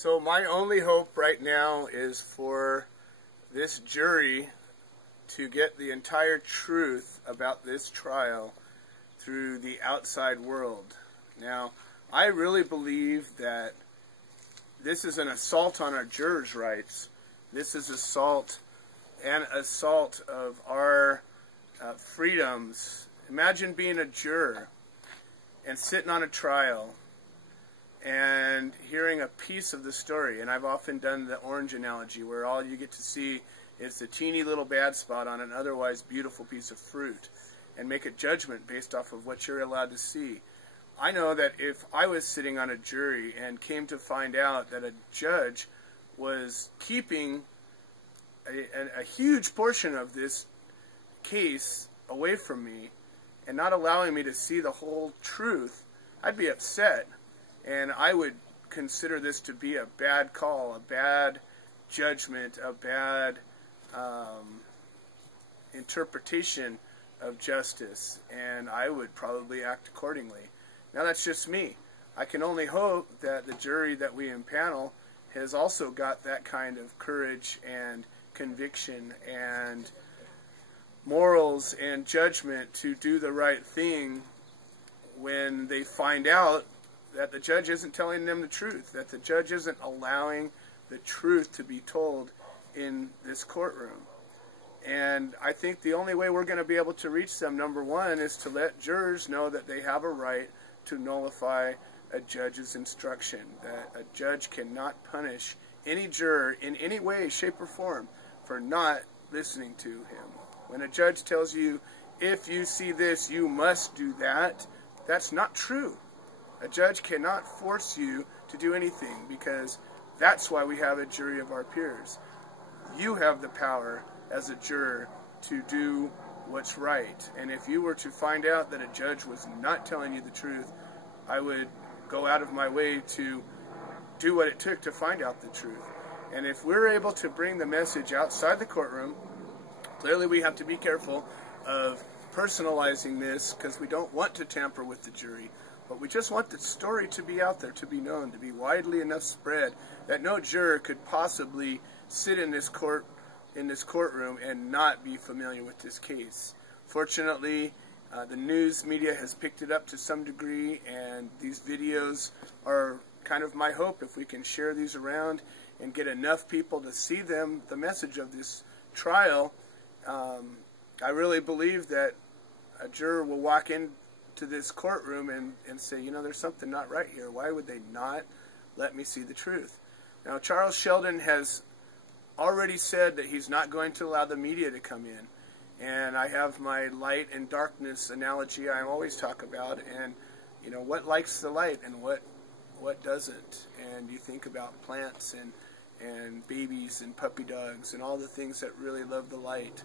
So my only hope right now is for this jury to get the entire truth about this trial through the outside world. Now, I really believe that this is an assault on our jurors' rights. This is assault of our freedoms. Imagine being a juror and sitting on a trial and hearing a piece of the story. And I've often done the orange analogy, where all you get to see is the teeny little bad spot on an otherwise beautiful piece of fruit, and make a judgment based off of what you're allowed to see. I know that if I was sitting on a jury and came to find out that a judge was keeping a huge portion of this case away from me and not allowing me to see the whole truth, I'd be upset. And I would consider this to be a bad call, a bad judgment, a bad interpretation of justice, and I would probably act accordingly. Now, that's just me. I can only hope that the jury that we impanel has also got that kind of courage and conviction and morals and judgment to do the right thing when they find out that the judge isn't telling them the truth, that the judge isn't allowing the truth to be told in this courtroom. And I think the only way we're going to be able to reach them, number one, is to let jurors know that they have a right to nullify a judge's instruction, that a judge cannot punish any juror in any way, shape, or form for not listening to him. When a judge tells you, if you see this, you must do that, that's not true. A judge cannot force you to do anything, because that's why we have a jury of our peers. You have the power as a juror to do what's right. And if you were to find out that a judge was not telling you the truth, I would go out of my way to do what it took to find out the truth. And if we're able to bring the message outside the courtroom, clearly we have to be careful of personalizing this, because we don't want to tamper with the jury. But we just want the story to be out there, to be known, to be widely enough spread that no juror could possibly sit in this courtroom and not be familiar with this case. Fortunately, the news media has picked it up to some degree, and these videos are kind of my hope. If we can share these around and get enough people to see them, the message of this trial, I really believe that a juror will walk into this courtroom and say, you know, there's something not right here. Why would they not let me see the truth? Now, Charles Sheldon has already said that he's not going to allow the media to come in. And I have my light and darkness analogy I always talk about. And, you know, what likes the light and what doesn't? And you think about plants and babies and puppy dogs and all the things that really love the light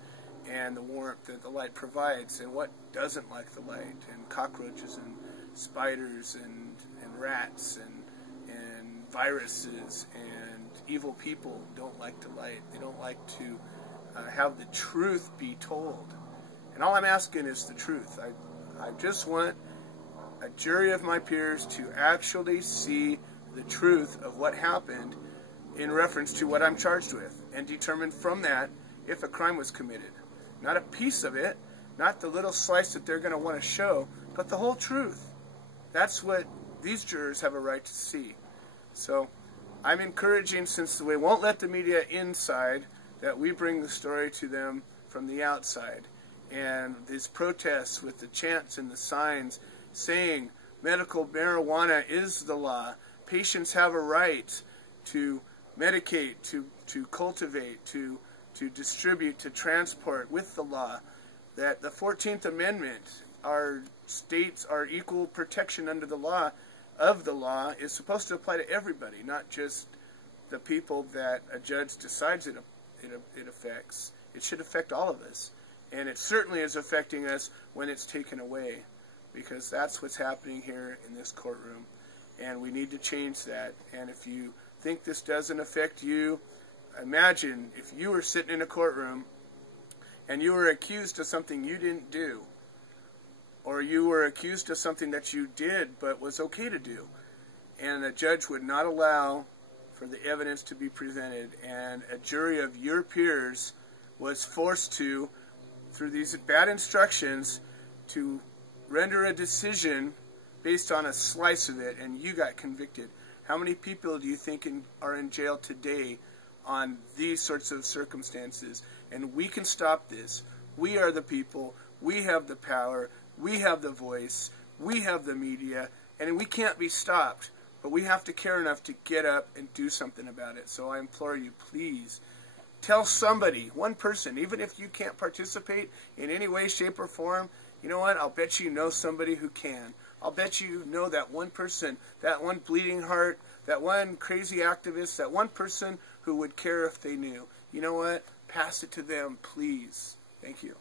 and the warmth that the light provides, and what doesn't like the light, and cockroaches and spiders and rats and viruses and evil people don't like the light. They don't like to have the truth be told. And all I'm asking is the truth. I just want a jury of my peers to actually see the truth of what happened in reference to what I'm charged with, and determine from that if a crime was committed. Not a piece of it, not the little slice that they're going to want to show, but the whole truth. That's what these jurors have a right to see. So I'm encouraging, since we won't let the media inside, that we bring the story to them from the outside. And these protests with the chants and the signs saying medical marijuana is the law, patients have a right to medicate, to cultivate, to distribute, to transport with the law, that the 14th Amendment, our states are equal protection under the law of the law, is supposed to apply to everybody, not just the people that a judge decides it affects. It should affect all of us. And it certainly is affecting us when it's taken away, because that's what's happening here in this courtroom. And we need to change that. And if you think this doesn't affect you, imagine if you were sitting in a courtroom and you were accused of something you didn't do, or you were accused of something that you did but was okay to do, and the judge would not allow for the evidence to be presented, and a jury of your peers was forced to, through these bad instructions, to render a decision based on a slice of it, and you got convicted. How many people do you think are in jail today on these sorts of circumstances? And we can stop this. We are the people. We have the power. We have the voice. We have the media. And we can't be stopped. But we have to care enough to get up and do something about it. So I implore you, please, tell somebody, one person, even if you can't participate in any way, shape, or form, you know what? I'll bet you know somebody who can. I'll bet you know that one person, that one bleeding heart, that one crazy activist, that one person who would care if they knew. You know what? Pass it to them, please. Thank you.